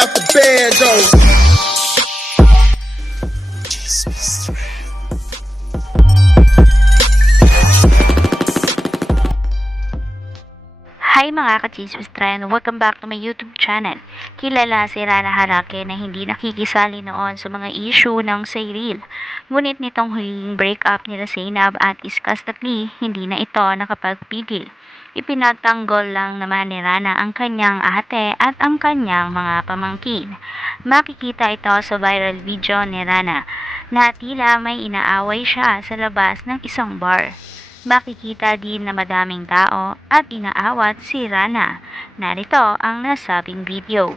out the bando. Hi mga ka-chismis trend! Welcome back to my YouTube channel. Kilala si Rana Harake na hindi nakikisali noon sa mga issue ng Cyril. Ngunit nitong huling breakup nila Zainab at Iskaz Tatli, hindi na ito nakapagpigil. Ipinagtanggol lang naman ni Rana ang kanyang ate at ang kanyang mga pamangkin. Makikita ito sa viral video ni Rana na tila may inaaway siya sa labas ng isang bar. Makikita din na madaming tao at inaawat si Rana. Narito ang nasabing video.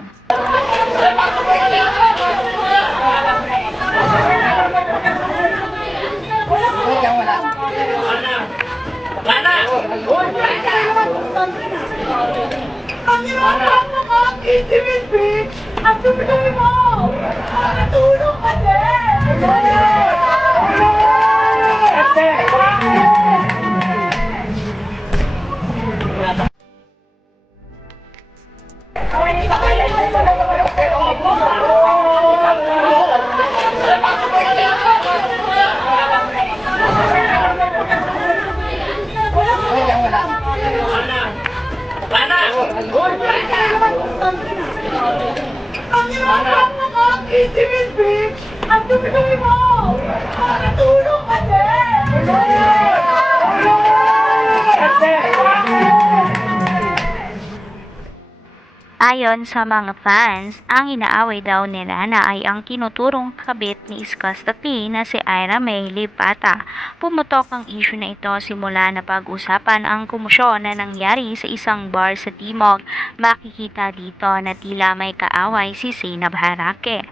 Ayon sa mga fans, ang inaaway daw ni Rana ay ang tinuturong kabit ni Iskaz Tatli na si Ira May Lipata. Pumutok ang issue na ito simula na pag-usapan ang komosyon na nangyari sa isang bar sa Timog. Makikita dito na tila may kaaway si Zainab Harake.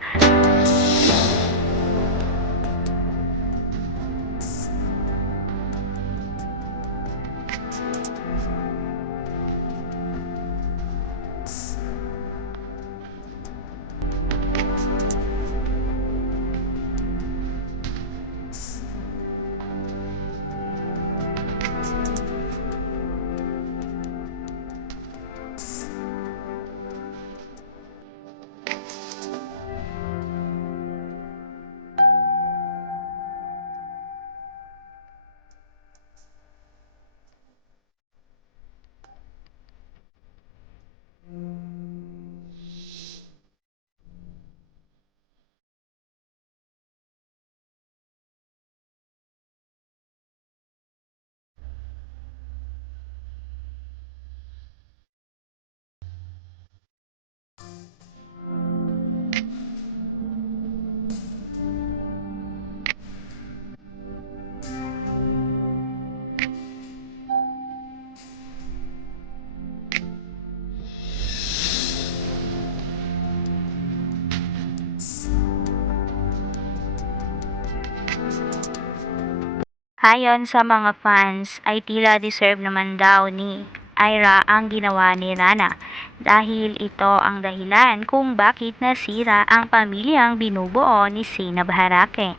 Ayon sa mga fans ay tila deserve naman daw ni Ira ang ginawa ni Rana dahil ito ang dahilan kung bakit nasira ang pamilyang binubuo ni Zainab Harake.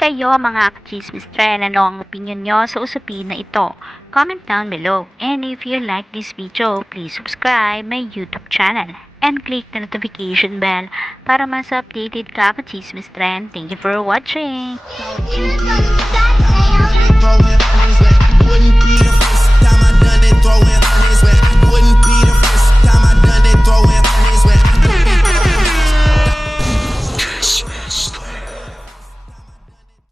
Kayo mga ka-chismis trend, ano ang opinion nyo sa usapin na ito? Comment down below, and if you like this video, please subscribe my YouTube channel and click the notification bell para mas updated ka ka-chismis trend. Thank you for watching! Wouldn't be the first time I done it, throwing